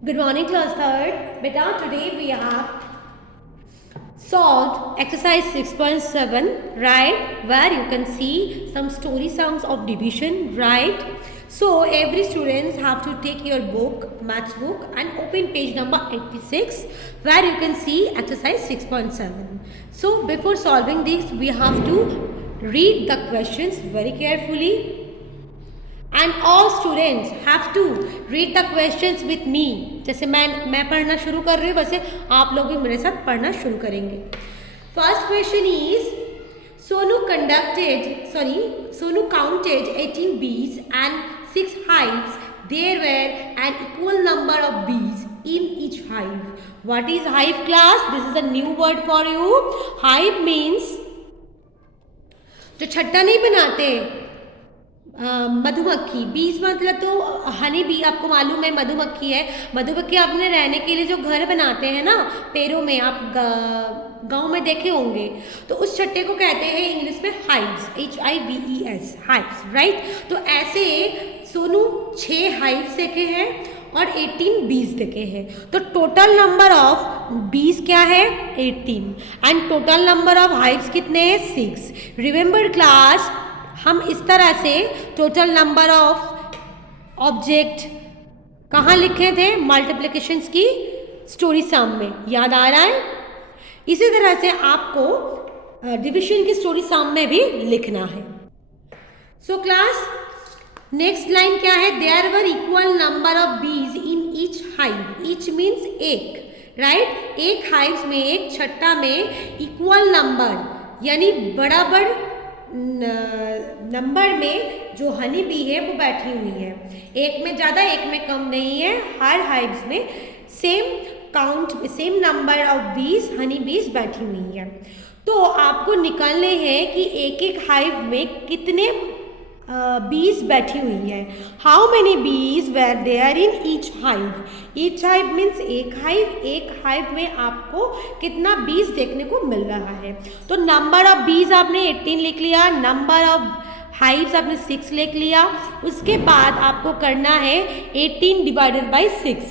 Good morning, class third. Beta, today we have solved exercise 6.7, right? Where you can see some story sums of division, right? So every student have to take your book, maths book, and open page number 86, where you can see exercise 6.7. So before solving this, we have to read the questions very carefully. And all students have to read the questions with me. जैसे मैं पढ़ना शुरू कर रही हूँ वैसे आप लोग भी मेरे साथ पढ़ना शुरू करेंगे. First question is Sonu counted 18 bees and 6 hives. There were an equal number of bees in each hive. What is hive, class? This is a new word for you. Hive means जो छट्टा नहीं बनाते, मधुमक्खी. बीज मतलब तो हनी बी, आपको मालूम है मधुमक्खी है. मधुमक्खी अपने रहने के लिए जो घर बनाते हैं ना पेड़ों में, आप गांव में देखे होंगे, तो उस छट्टे को कहते हैं इंग्लिश में हाइव्स, HIVES, हाइव्स, राइट. तो ऐसे सोनू 6 हाइव्स देखे हैं और 18 बीज देखे हैं. तो टोटल नंबर ऑफ बीज क्या है? 18. And total number of hives कितने हैं? 6. रिमेंबर क्लास, हम इस तरह से टोटल नंबर ऑफ ऑब्जेक्ट कहाँ लिखे थे? मल्टीप्लिकेशंस की स्टोरी सम में. याद आ रहा है? इसी तरह से आपको डिविजन की स्टोरी सम में भी लिखना है. सो क्लास, नेक्स्ट लाइन क्या है? There were equal number of bees in each hive. Each means एक, राइट. एक हाइव्स में, एक छट्टा में इक्वल नंबर यानी बराबर नंबर में जो हनी बी है वो बैठी हुई है. एक में ज़्यादा, एक में कम नहीं है. हर हाइव्स में सेम नंबर ऑफ बीज, हनी बीज बैठी हुई है. तो आपको निकालने हैं कि एक एक हाइव में कितने बीज बैठी हुई है. How many bees were there in each hive. Each hive means एक हाइव में आपको कितना बीज देखने को मिल रहा है. तो नंबर ऑफ बीज आपने 18 लिख लिया, नंबर ऑफ हाइव्स आपने 6 लिख लिया. उसके बाद आपको करना है 18 डिवाइडेड बाई 6.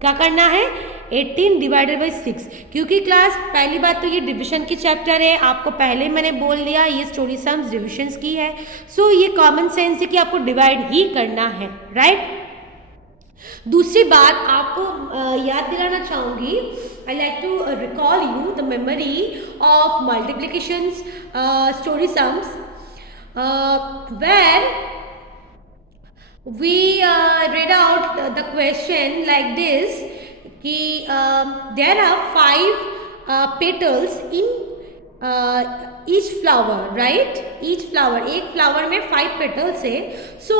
क्या करना है? 18 डिवाइडेड बाई 6. क्योंकि क्लास पहली बात तो ये डिविजन की चैप्टर है, आपको पहले मैंने बोल दिया ये स्टोरी सम्स डिविजन्स की है. सो ये कॉमन सेंस है कि आपको डिवाइड ही करना है, राइट. दूसरी बात आपको याद दिलाना चाहूँगी, I like to recall you the memory of multiplications story sums were we read out the question like this कि there are 5 petals in each flower, right? Each flower, एक flower में 5 petals है. So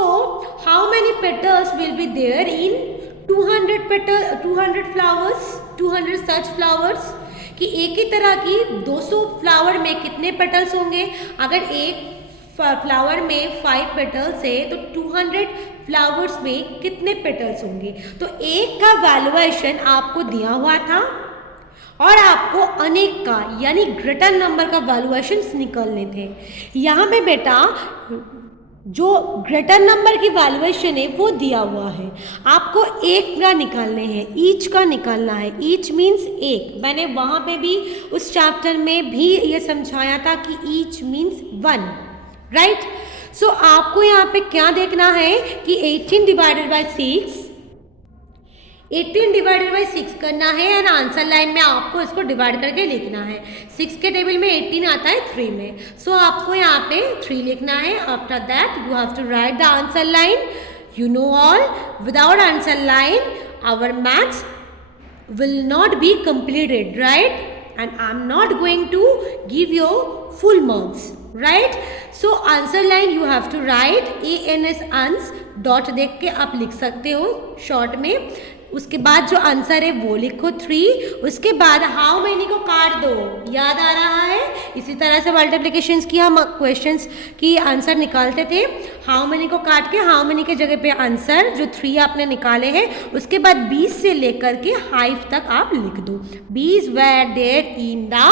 how many petals will be there in 200 flowers, 200 such flowers? कि एक ही तरह की 200 flower में कितने पेटल्स होंगे? अगर एक फ्लावर में 5 पेटल्स है तो 200 फ्लावर्स में कितने पेटल्स होंगे? तो एक का वैल्यूएशन आपको दिया हुआ था और आपको अनेक का यानी ग्रेटर नंबर का वैल्यूएशन निकालने थे. यहाँ पे बेटा जो ग्रेटर नंबर की वैल्यूएशन है वो दिया हुआ है, आपको एक का निकालने हैं, ईच का निकालना है. ईच मीन्स एक. मैंने वहाँ पे भी उस चैप्टर में भी ये समझाया था कि ईच मीन्स 1, राइट. सो आपको यहाँ पे क्या देखना है कि 18 डिवाइडेड बाई 6, 18 डिवाइडेड बाई 6 करना है एंड आंसर लाइन में आपको इसको डिवाइड करके लिखना है. 6 के टेबल में 18 आता है 3 में. सो आपको यहाँ पे 3 लिखना है. After that you have to write the answer line. You know all, without answer line our maths will not be completed, right? And I'm not going to give you full marks, right? So answer line you have to write ANS ans dot देख के आप लिख सकते हो short में. उसके बाद जो आंसर है वो लिखो 3. उसके बाद हाउ मेनी को काट दो. याद आ रहा है? इसी तरह से मल्टीप्लिकेशंस की हम क्वेश्चंस की आंसर निकालते थे. हाउ मेनी को काट के हाउ मेनी के जगह पे आंसर जो 3 आपने निकाले हैं, उसके बाद 20 से लेकर के हाइव तक आप लिख दो. Bees were there in the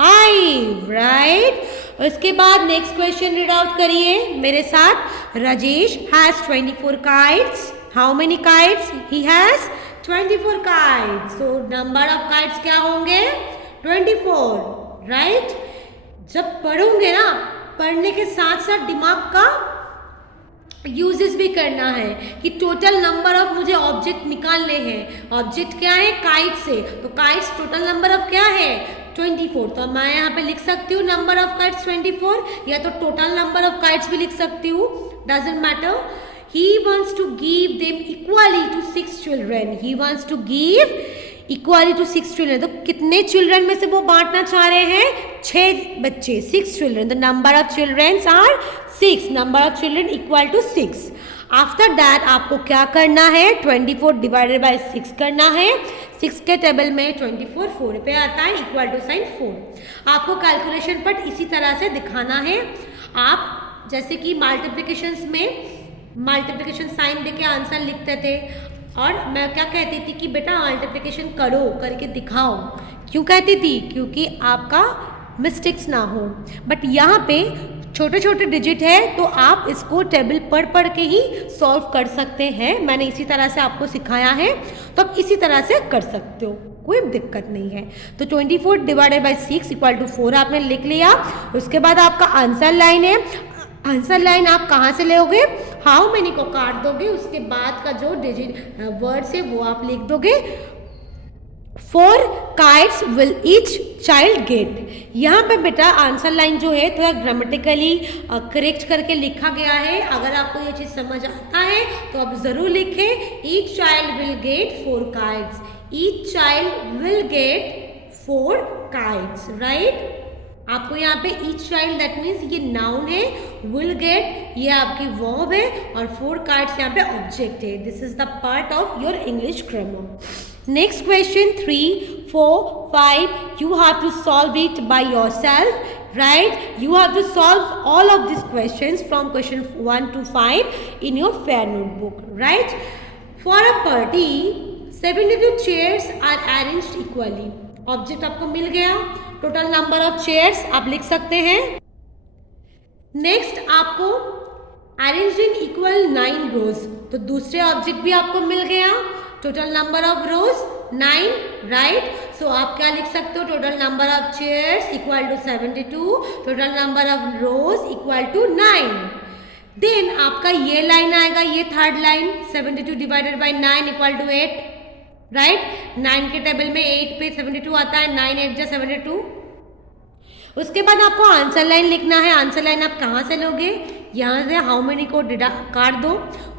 hive, right. उसके बाद नेक्स्ट क्वेश्चन रीड आउट करिए मेरे साथ. Rajesh has 24 kites. How many kites? He has 24 kites. So number of kites क्या होंगे? 24, right? जब पढ़ोगे ना, पढ़ने के साथ साथ दिमाग का यूजेस भी करना है कि टोटल नंबर ऑफ मुझे ऑब्जेक्ट निकालने हैं. ऑब्जेक्ट क्या है? काइट से. तो काइट्स टोटल नंबर ऑफ क्या है? 24. तो मैं यहाँ पे लिख सकती हूँ नंबर ऑफ काइट्स 24, या तो टोटल नंबर ऑफ काइट्स भी लिख सकती हूँ, doesn't matter. He wants to give them equally to 6 children. He wants to give equally to 6 children. तो कितने चिल्ड्रन में से वो बांटना चाह रहे हैं? 6 बच्चे, 6 children. The number of children are 6. Number of children equal to 6. After that आपको क्या करना है? 24 डिवाइडेड बाय 6 करना है. 6 के टेबल में 24 4 पे आता है, इक्वल टू साइन 4. आपको कैलकुलेशन पर इसी तरह से दिखाना है. आप जैसे कि मल्टीप्लिकेशंस में मल्टीप्लिकेशन साइन देके आंसर लिखते थे, और मैं क्या कहती थी कि बेटा मल्टीप्लिकेशन करो, करके दिखाओ. क्यों कहती थी? क्योंकि आपका मिस्टेक्स ना हो. बट यहाँ पे छोटे छोटे डिजिट है, तो आप इसको टेबल पढ़ के ही सॉल्व कर सकते हैं. मैंने इसी तरह से आपको सिखाया है, तो आप इसी तरह से कर सकते हो, कोई दिक्कत नहीं है. तो 24 डिवाइडेड बाई 6 इक्वल टू 4 आपने लिख लिया. उसके बाद आपका आंसर लाइन है. आंसर लाइन आप कहाँ से लोगे? हाउ मेनी को काट दोगे, उसके बाद का जो डिजिट वर्ड्स है वो आप लिख दोगे. 4 kites will each child get. यहाँ पे बेटा आंसर लाइन जो है थोड़ा ग्रामेटिकली करेक्ट करके लिखा गया है. अगर आपको ये चीज़ समझ आता है तो आप ज़रूर लिखें. Each child will get 4 kites. Each child will get 4 kites, right? आपको यहाँ पे each child दैट मीन्स ये नाउन है, will get ये आपकी वर्ब है, और 4 kites यहाँ पे ऑब्जेक्ट है. This is the part of your English grammar. Next question 3, 4, 5 you have to solve it by yourself, right? You have to solve all of these questions from question 1 to 5 in your fair notebook, right? For a party 72 chairs are arranged equally. Object आपको मिल गया. Total number of chairs आप लिख सकते हैं. Next आपको arrange in equal 9 रोज. तो दूसरे ऑब्जेक्ट भी आपको मिल गया. Total number of rows 9, right? So आप क्या लिख सकते हो? Total number of chairs equal to 72, total number of rows equal to 9. Then आपका ये लाइन आएगा, ये third line, 72 divided by 9 equal to 8, right? 9 के टेबल में 8 पे 72 आता है. 9 8 जा 72. उसके बाद आपको आंसर लाइन लिखना है. आंसर लाइन आप कहाँ से लोगे? यहाँ से हाउ मेनी को काट दो.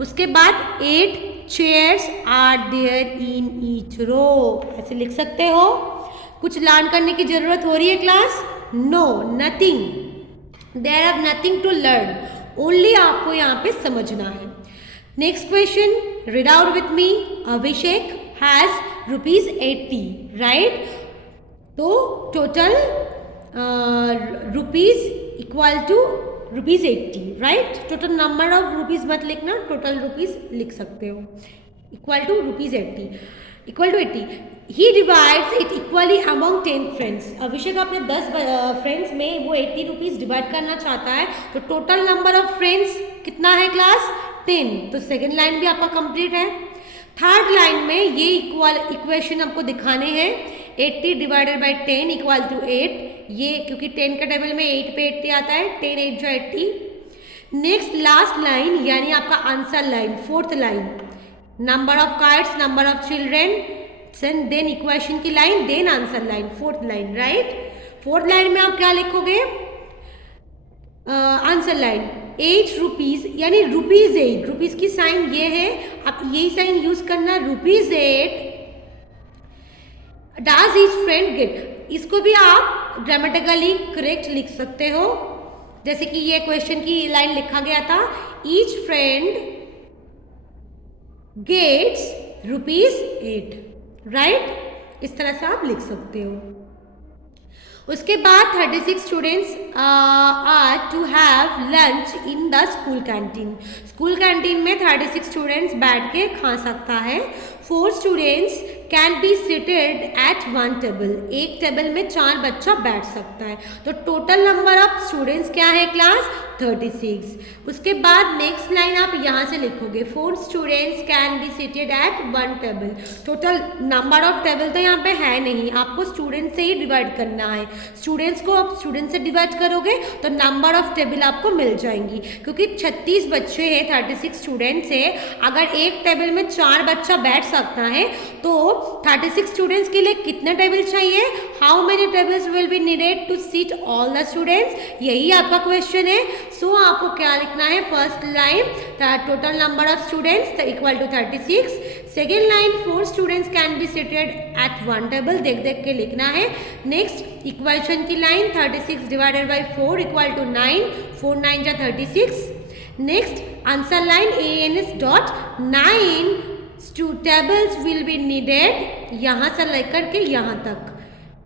उसके बाद 8 chairs are there in each row, ऐसे लिख सकते हो. कुछ लर्न करने की जरूरत हो रही है class? No, nothing. There are nothing to learn, only आपको यहाँ पे समझना है. Next question, read out with me. Abhishek has rupees 80, right? तो total rupees equal to rupees 80, right? Total number of rupees मत लिखना, टोटल रुपीज लिख सकते हो. Equal to rupees 80, equal to 80. He divides it equally among 10 friends. Abhishek अपने 10 friends में वो 80 rupees divide करना चाहता है. तो टोटल नंबर ऑफ फ्रेंड्स कितना है क्लास? 10. तो सेकेंड लाइन भी आपका कंप्लीट है. थर्ड लाइन में ये इक्वेशन आपको दिखाने हैं. 80 डिवाइडेड बाई 10 इक्वल टू 8. ये क्योंकि 10 के टेबल में 8 पे 80 आता है, 10 8 जो 80. नेक्स्ट लास्ट लाइन यानी आपका answer line, fourth line, number of cards, number of children, then equation की line, then answer line, fourth line, right? Fourth line में आप क्या लिखोगे? आंसर लाइन 8 रुपीज यानी रुपीज 8. रुपीज की साइन ये है, आप यही साइन यूज करना. Rupees 8 does each friend get. इसको भी आप ग्रामेटिकली करेक्ट लिख सकते हो, जैसे कि ये क्वेश्चन की लाइन लिखा गया था. Each friend gets rupees 8, right? इस तरह से आप लिख सकते हो. उसके बाद 36 students are to have lunch in the school canteen. School canteen में 36 स्टूडेंट्स बैठ के खा सकता है. 4 students can be seated at 1 table. एक टेबल में 4 बच्चा बैठ सकता है. तो टोटल नंबर ऑफ स्टूडेंट्स क्या है क्लास? 36। उसके बाद नेक्स्ट लाइन आप यहाँ से लिखोगे 4 students can be seated at 1 table. Total number of table तो यहाँ पे है नहीं, आपको स्टूडेंट से ही डिवाइड करना है। स्टूडेंट्स को आप स्टूडेंट से डिवाइड करोगे तो नंबर ऑफ टेबल आपको मिल जाएंगी, क्योंकि 36 बच्चे हैं, 36 स्टूडेंट्स है। अगर एक टेबल में 4 बच्चा बैठ सकता है तो 36 स्टूडेंट्स के लिए कितने टेबल चाहिए, how many tables will be needed to seat all the students, यही आपका क्वेश्चन है। सो आपको क्या लिखना है, first line total number of students equal to 36, second line 4 students can be seated at 1 table, देख देख के लिखना है। नेक्स्ट इक्वेशन की line 36 divided by 4 equal to 9, 4 9 जा 36। Next answer line ANS dot 9 tables will be needed, यहाँ से लेकर के यहाँ तक,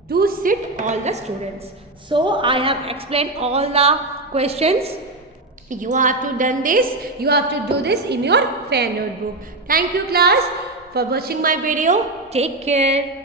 to sit all the students. So I have explained all the questions. You have to done this. You have to do this in your fan notebook. Thank you class for watching my video. Take care.